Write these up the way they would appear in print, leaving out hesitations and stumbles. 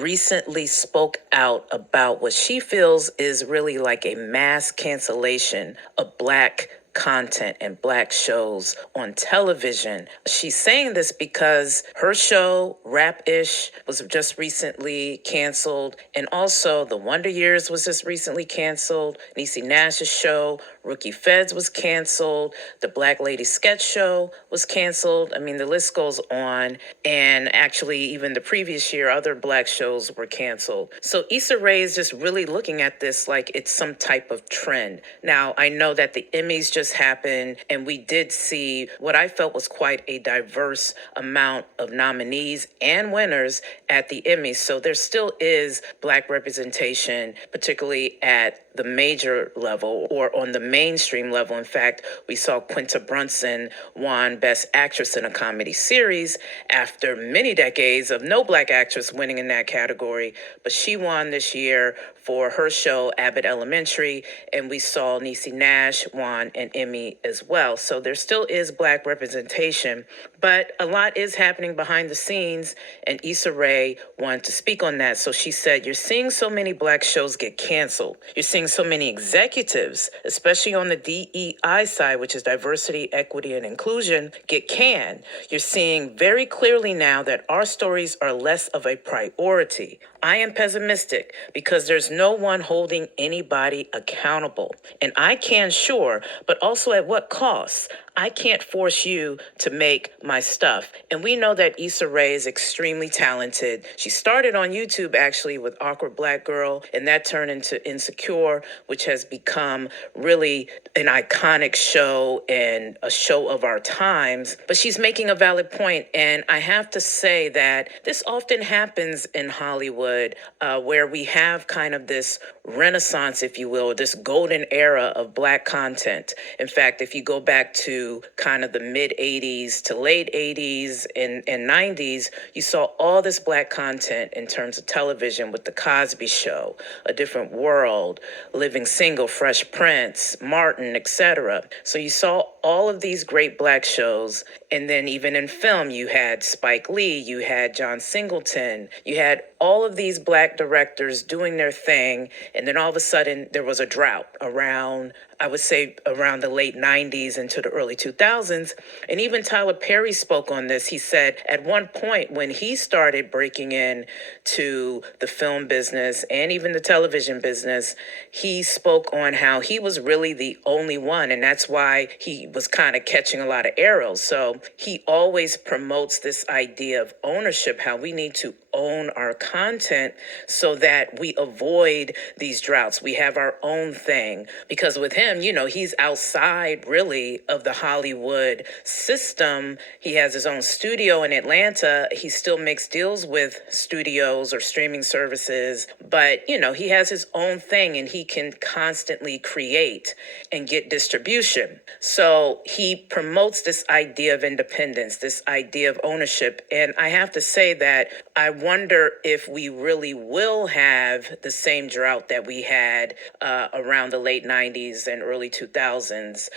recently spoke out about what she feels is really like a mass cancellation of Black content and Black shows on television. She's saying this because her show, Rap-ish, was just recently canceled. And also The Wonder Years was just recently canceled. Niecy Nash's show, Rookie Feds, was canceled. The Black Lady Sketch Show was canceled. I mean, the list goes on. And actually, even the previous year, other Black shows were canceled. So Issa Rae is just really looking at this like it's some type of trend. Now, I know that the Emmys just happened, and we did see what I felt was quite a diverse amount of nominees and winners at the Emmys. So there still is Black representation, particularly at the major level or on the mainstream level. In fact, we saw Quinta Brunson won Best Actress in a Comedy Series after many decades of no Black actress winning in that category, but she won this year for her show Abbott Elementary, and we saw Niecy Nash won an Emmy as well. So there still is Black representation, but a lot is happening behind the scenes, and Issa Rae wanted to speak on that. So she said, you're seeing so many Black shows get canceled. You're seeing so many executives, especially on the DEI side, which is diversity, equity, and inclusion, get canned. You're seeing very clearly now that our stories are less of a priority. I am pessimistic because there's no one holding anybody accountable. And I can, sure, but also at what cost? I can't force you to make my stuff. And we know that Issa Rae is extremely talented. She started on YouTube actually with Awkward Black Girl, and that turned into Insecure, which has become really an iconic show and a show of our times. But she's making a valid point, and I have to say that this often happens in Hollywood, where we have kind of this renaissance, if you will, this golden era of Black content. In fact, if you go back to kind of the mid 80s to late 80s and 90s, you saw all this Black content in terms of television with The Cosby Show, A Different World, Living Single, Fresh Prince, Martin, etc. So you saw all of these great Black shows. And then even in film, you had Spike Lee, you had John Singleton, you had all of these Black directors doing their thing. And then all of a sudden there was a drought around, I would say around the late 90s into the early 2000s. And even Tyler Perry spoke on this. He said at one point when he started breaking in to the film business and even the television business, he spoke on how he was really the only one. And that's why he was kind of catching a lot of arrows. So he always promotes this idea of ownership, how we need to own our content so that we avoid these droughts. We have our own thing. Because with him, you know, he's outside really of the Hollywood system. He has his own studio in Atlanta. He still makes deals with studios or streaming services, but, you know, he has his own thing and he can constantly create and get distribution. So he promotes this idea of independence, this idea of ownership. And I have to say that I wonder if we really will have the same drought that we had around the late 90s and early 2000s.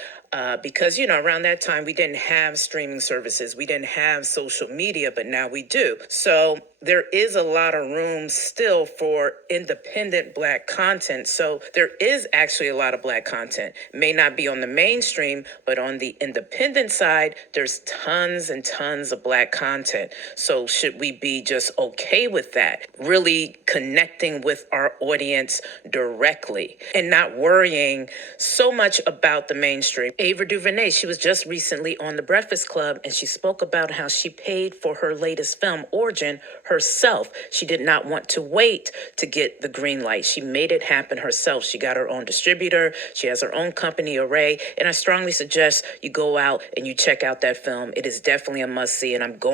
Because, you know, around that time, we didn't have streaming services. We didn't have social media, but now we do. So there is a lot of room still for independent Black content. So there is actually a lot of Black content. May not be on the mainstream, but on the independent side, there's tons and tons of Black content. So should we be just okay with that? Really connecting with our audience directly and not worrying so much about the mainstream. Ava DuVernay, she was just recently on The Breakfast Club, and she spoke about how she paid for her latest film, Origin, herself. She did not want to wait to get the green light. She made it happen herself. She got her own distributor. She has her own company, Array. And I strongly suggest you go out and you check out that film. It is definitely a must-see, and I'm going